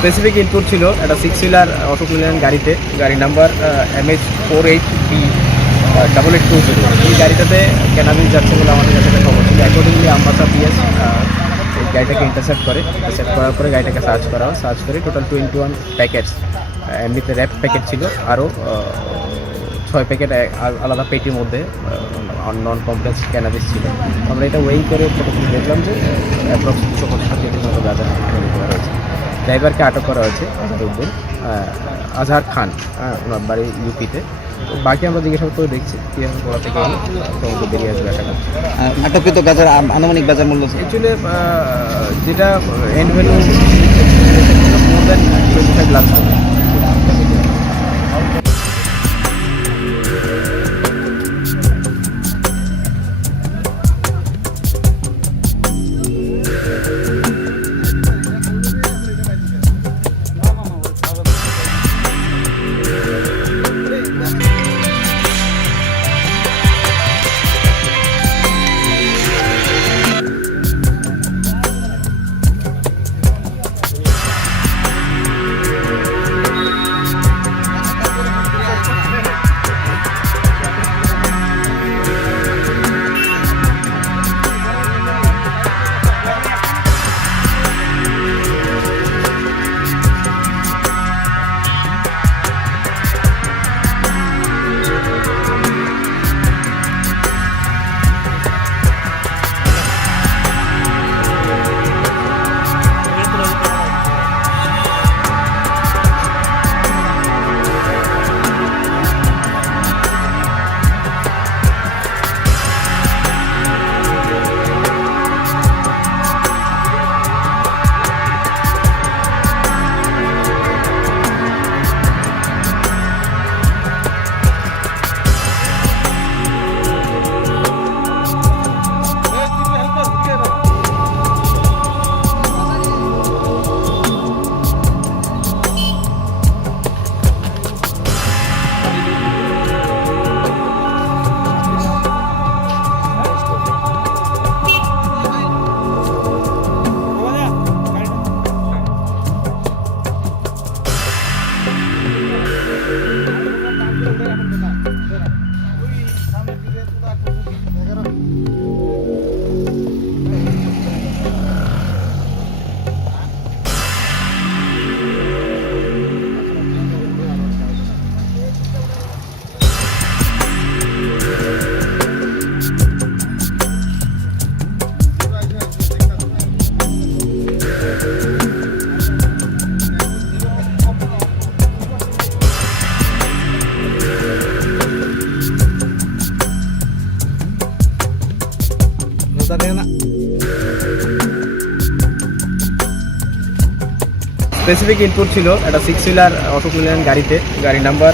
Specific input ছিল একটা 6 wheeler Ashok Leyland গাড়িতে, গাড়ি নাম্বার MH48B8820। এই গাড়িটাতে ক্যানাবিস যাচ্ছে বলে আমাদের কাছে একটা খবর ছিল। অ্যাকর্ডিংলি আমবাসা PS এই গাড়িটাকে ইন্টারসেপ্ট করার পরে গাড়িটাকে সার্চ করা হয়। সার্চ করে টোটাল 21 প্যাকেটস, এমনিতে র্যাপ প্যাকেট ছিল, আরও 6 প্যাকেট আলাদা পেটির মধ্যে নন কমপ্লেক্স ক্যানাবিস ছিল। আমরা এটা ওয়েই করে দেখলাম যে অ্যাপ্রক্স 250 কেজির মতো গাঁজা এখানে করা হয়েছে। ড্রাইভারকে আটক করা হয়েছে, আজহার খান, ওনার বাড়ি ইউপিতে। তো বাকি আমরা জিজ্ঞাসা করে দেখছি কীভাবে করা থেকে তোমাকে বেরিয়ে আসবে আশা করছি। আটককৃত গাজার আনুমানিক বাজার মূল্য অ্যাকচুয়ালি যেটা end value more than 25 lakh টাকা। স্পেসিফিক ইনপুট ছিল একটা 6 হুইলার অশোক লেল্যান্ড গাড়িতে, গাড়ি নাম্বার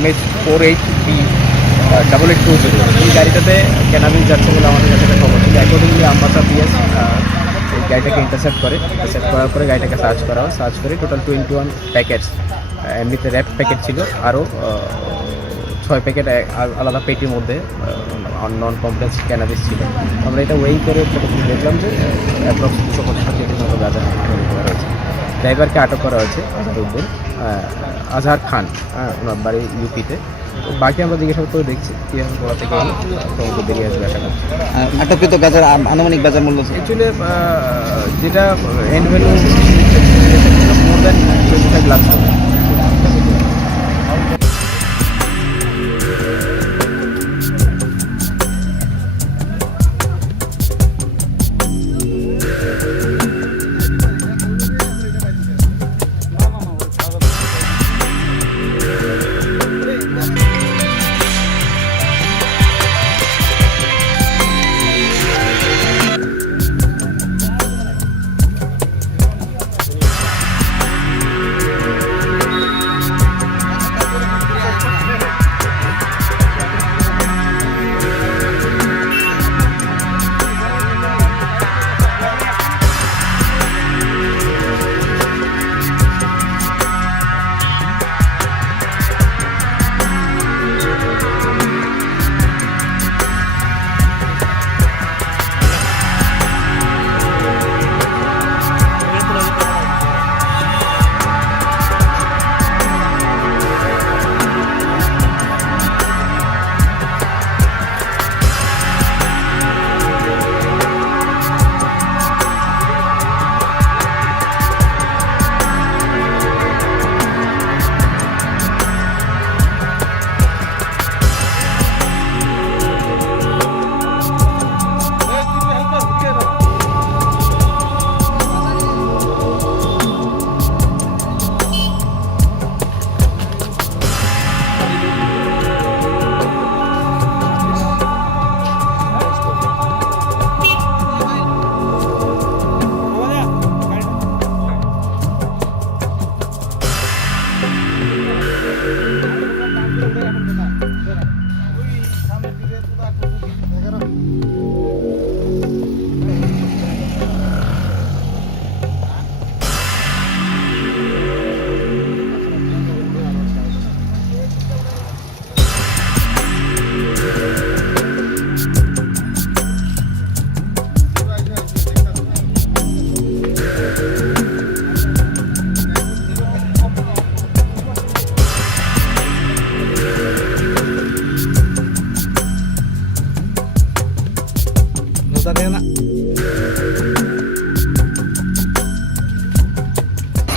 MH48B8820। এই গাড়িটাতে ক্যানাবিস যাচ্ছে বলে আমাদের কাছে একটা খবর ছিল। অ্যাকর্ডিংলি আমবাসা পিএস এই গাড়িটাকে ইন্টারসেপ্ট করে। ইন্টারসেপ্ট করার পরে গাড়িটাকে সার্চ করা হয়। সার্চ করে টোটাল 21 প্যাকেটস, এমনিতে র্যাপ প্যাকেট ছিল, আরও 6 প্যাকেট আলাদা পেটির মধ্যে নন কমপ্লেক্স ক্যানাবিস ছিল। আমরা এটা ওয়েই করে দেখলাম যে অ্যাপ্রক্স 250 কেজির মতো গাঁজা তৈরি করা হয়েছে। ড্রাইভারকে আটক করা হয়েছে, আজহারউদ্দিন আজহার খান, ওনার বাড়ি ইউপিতে। তো বাকি আমরা জিজ্ঞাসা করে দেখছি কীভাবে কোথা থেকে তদন্ত বেরিয়ে আসবে আশা করছি। আটককৃত গাজার আনুমানিক বাজার মূল্য অ্যাকচুয়ালি যেটা end value more than 25 lakh টাকা।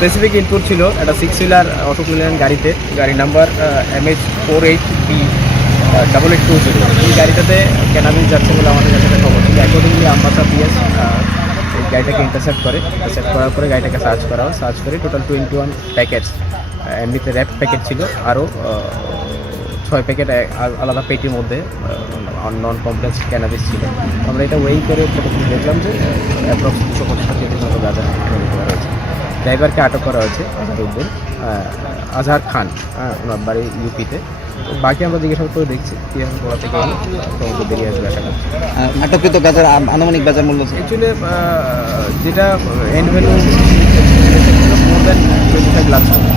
স্পেসিফিক ইনপুট ছিল একটা 6 হুইলার অশোক লেল্যান্ড গাড়িতে, গাড়ি নাম্বার MH48B8820। এই গাড়িটাতে ক্যানাবিস যাচ্ছে বলে আমাদের কাছে একটা খবর ছিল। অ্যাকর্ডিংলি আমবাসা পিএস এই গাড়িটাকে ইন্টারসেপ্ট করে। ইন্টারসেপ্ট করার পরে গাড়িটাকে সার্চ করা হয়। সার্চ করে টোটাল 21 প্যাকেটস, এমনিতে র্যাপ প্যাকেট ছিল, আরও 6 প্যাকেট আলাদা পেটির মধ্যে নন কমপ্লেক্স ক্যানাবিস ছিল। আমরা এটা ওয়েই করে দেখলাম যে অ্যাপ্রক্স 250 কেজির মতো গাঁজা তৈরি করা হয়েছে। ড্রাইভারকে আটক করা হয়েছে, আজহারউদ্দিন আজহার খান, ওনার বাড়ি ইউপিতে। তো বাকি আমরা জিজ্ঞাসা করে দেখছি কীভাবে কোথা থেকে তদন্ত বেরিয়ে আসবে আশা করছি। আটককৃত গাজার আনুমানিক বাজার মূল্য অ্যাকচুয়ালি যেটা end value more than 25 lakh টাকা।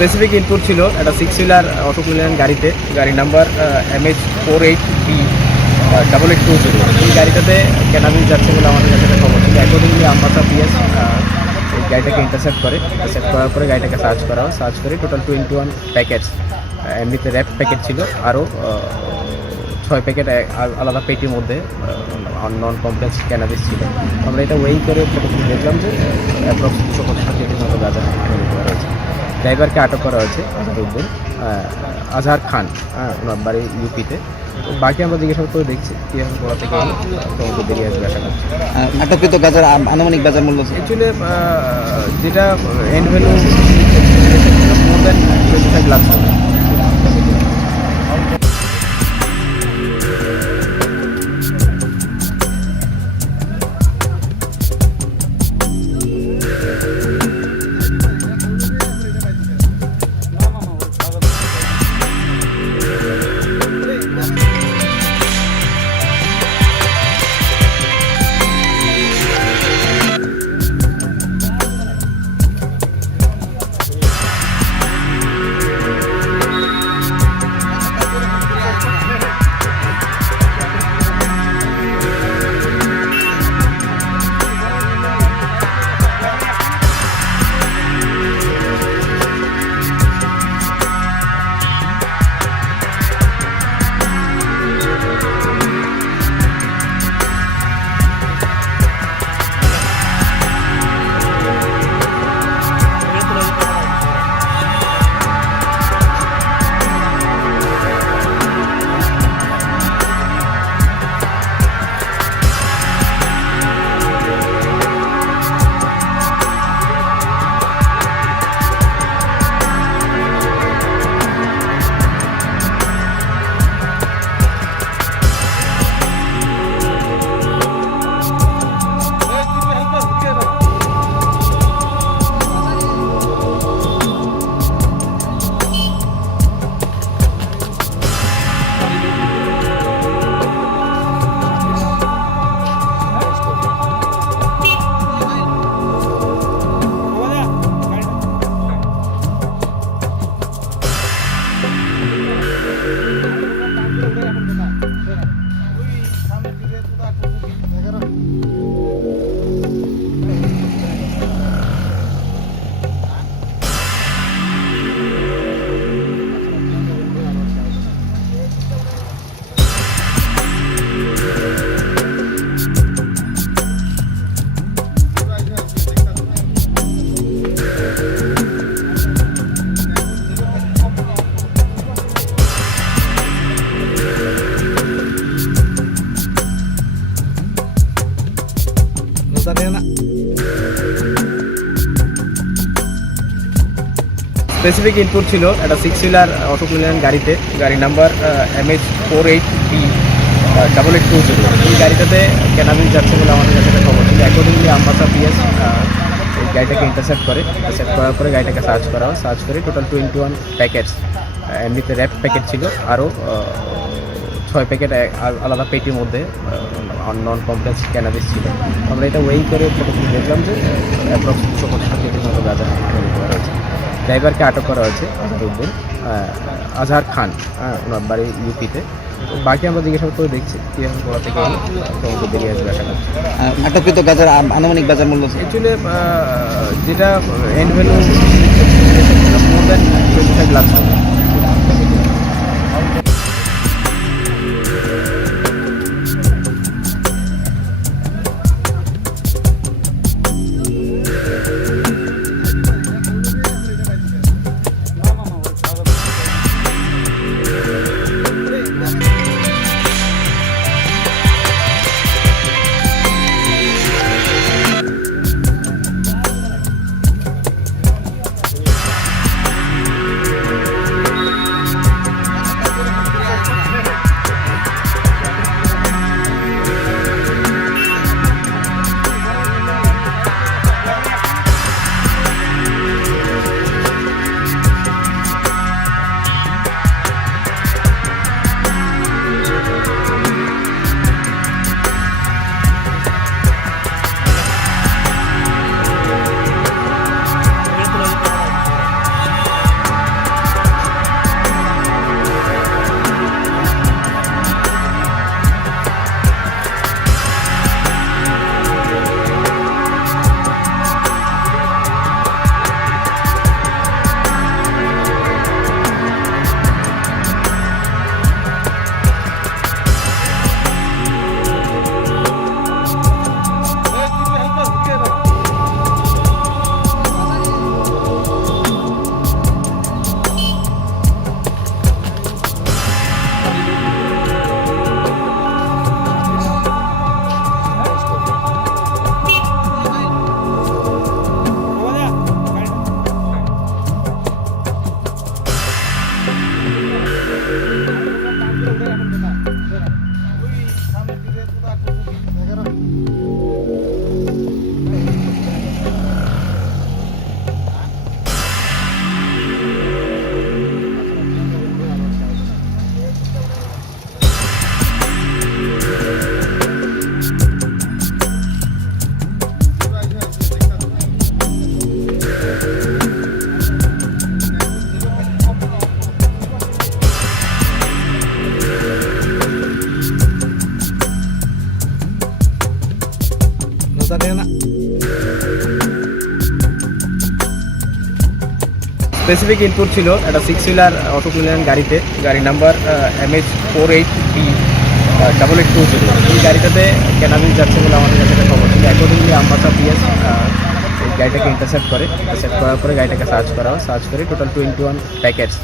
স্পেসিফিক ইনপুট ছিল একটা 6 হুইলার অটো ক্লিনার গাড়িতে, গাড়ি নাম্বার MH48B8820। এই গাড়িটাতে ক্যানাবিস যাচ্ছে বলে আমাদের কাছে একটা খবর ছিল। অ্যাকর্ডিংলি আমবাসা পিএস এই গাড়িটাকে ইন্টারসেপ্ট করার পরে গাড়িটাকে সার্চ করে টোটাল 21 প্যাকেটস, এমনিতে র্যাপ প্যাকেট ছিল, আরও 6 প্যাকেট আলাদা পেটির মধ্যে নন কমপ্লেক্স ক্যানাবিস ছিল। আমরা এটা ওয়েই করে দেখলাম যে অ্যাপ্রক্স 250 কেজির মতো গাঁজা করা হয়েছে। ড্রাইভারকে আটক করা হয়েছে আজহারউদ্দিন, আজহার খান, ওনার বাড়ি ইউপিতে। তো বাকি আমরা জিজ্ঞাসা করে দেখছি কীভাবে কোথা থেকে তোমাদের বেরিয়ে আসবে আশা করছি। আটককৃত গাজার আনুমানিক বাজার মূল্য অ্যাকচুয়ালি যেটা end value more than 25 lakh টাকা। স্পেসিফিক ইনপুট ছিল একটা 6 হুইলার অটো ক্লিনার গাড়িতে, গাড়ি নাম্বার MH48P 8820। এই গাড়িটাতে ক্যানাবিস যাচ্ছে বলে আমাদের কাছে একটা খবর ছিল। অ্যাকর্ডিংলি আমবাসা পিএস এই গাড়িটাকে ইন্টারসেপ্ট করার পরে গাড়িটাকে সার্চ করা হয়। সার্চ করে টোটাল 21 প্যাকেটস, এমনিতে র্যাপ প্যাকেট ছিল, আরও 6 প্যাকেট আলাদা পেটির মধ্যে নন কমপ্লেক্স ক্যানাবিস ছিল। আমরা এটা ওয়েই করে দেখলাম যে অ্যাপ্রক্স 250 কেজির মতো গাঁজা করা হয়েছে। ড্রাইভারকে আটক করা হয়েছে, আজহার খান, ওনার বাড়ি ইউপিতে। তো বাকি আমরা জিজ্ঞাসাবাদ করে দেখছি কীভাবে করা থেকে তদন্ত বেরিয়ে আসবে আশা করছি। আটককৃত গাজার আনুমানিক বাজার মূল্য অ্যাকচুয়ালি যেটা end value more than 25 lakh টাকা। স্পেসিফিক ইনপুট ছিল একটা 6 হুইলার অটো ক্লিনার গাড়িতে, গাড়ি নাম্বার MH48P 8820। এই গাড়িটাতে ক্যানাবিস যাচ্ছে বলে আমাদের কাছে একটা খবর ছিল। অ্যাকর্ডিংলি আমবাসা পিএস এই গাড়িটাকে ইন্টারসেপ্ট করার পরে গাড়িটাকে সার্চ করা হয়। সার্চ করে টোটাল 21 প্যাকেটস,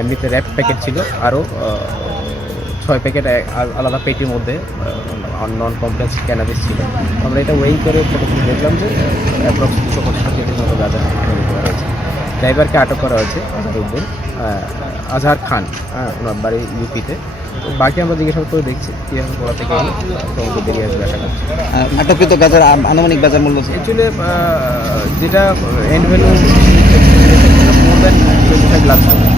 এমনিতে র্যাপ প্যাকেট ছিল, আরও 6 প্যাকেট আলাদা পেটির মধ্যে নন কমপ্লেক্স ক্যানাবিস ছিল। আমরা এটা ওয়েই করে দেখলাম যে অ্যাপ্রক্স 250 কেজির মতো গাঁজা করা হয়েছে। ড্রাইভারকে আটক করা হয়েছে, আজহার খান, ওনার বাড়ি ইউপিতে। তো বাকি আমরা জিজ্ঞাসাবাদ করে দেখছি কীভাবে করা থেকে তদন্ত বেরিয়ে আসবে আশা করছি। আটককৃত গাজার আনুমানিক বাজার মূল্য অ্যাকচুয়ালি যেটা end value more than 25 lakh টাকা।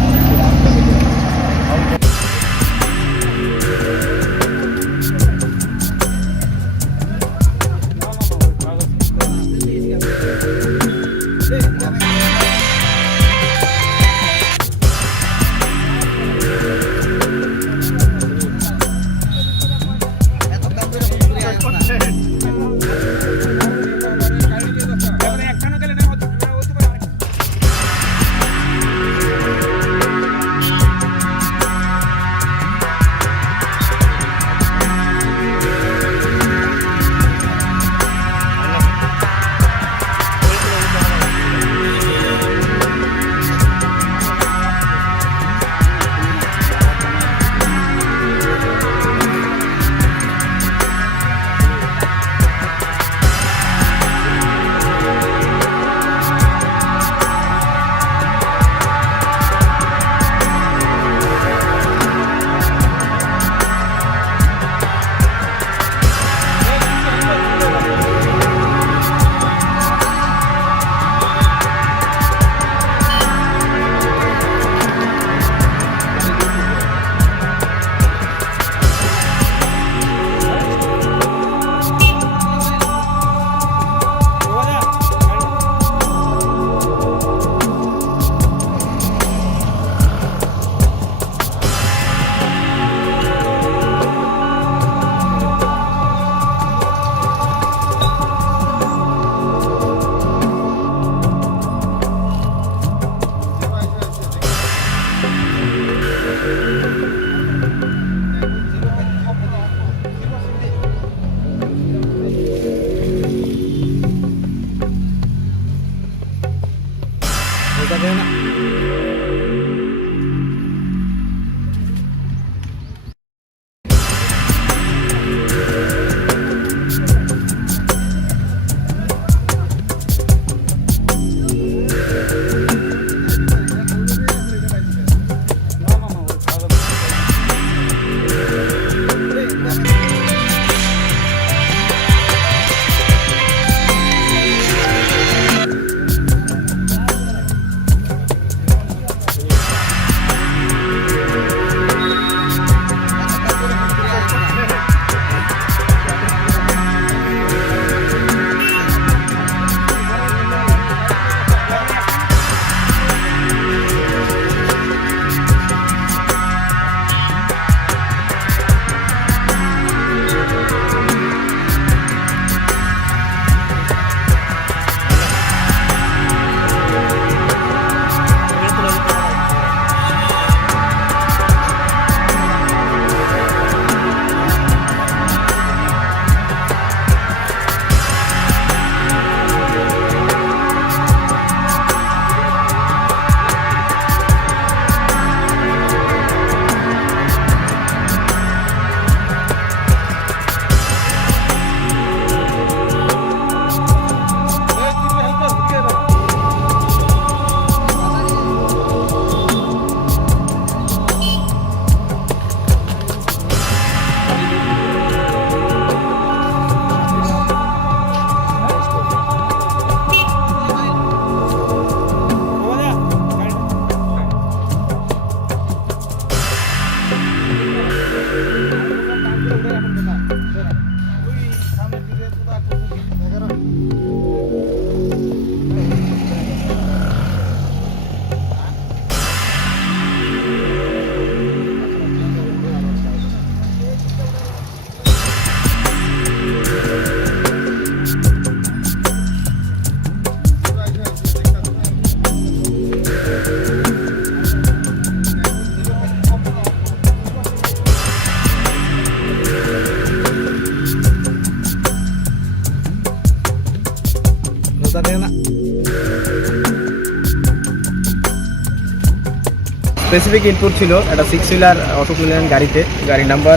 স্পেসিফিক ইনপুট ছিল একটা 6 হুইলার অটো ক্লিনার গাড়িতে, গাড়ির নাম্বার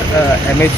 MH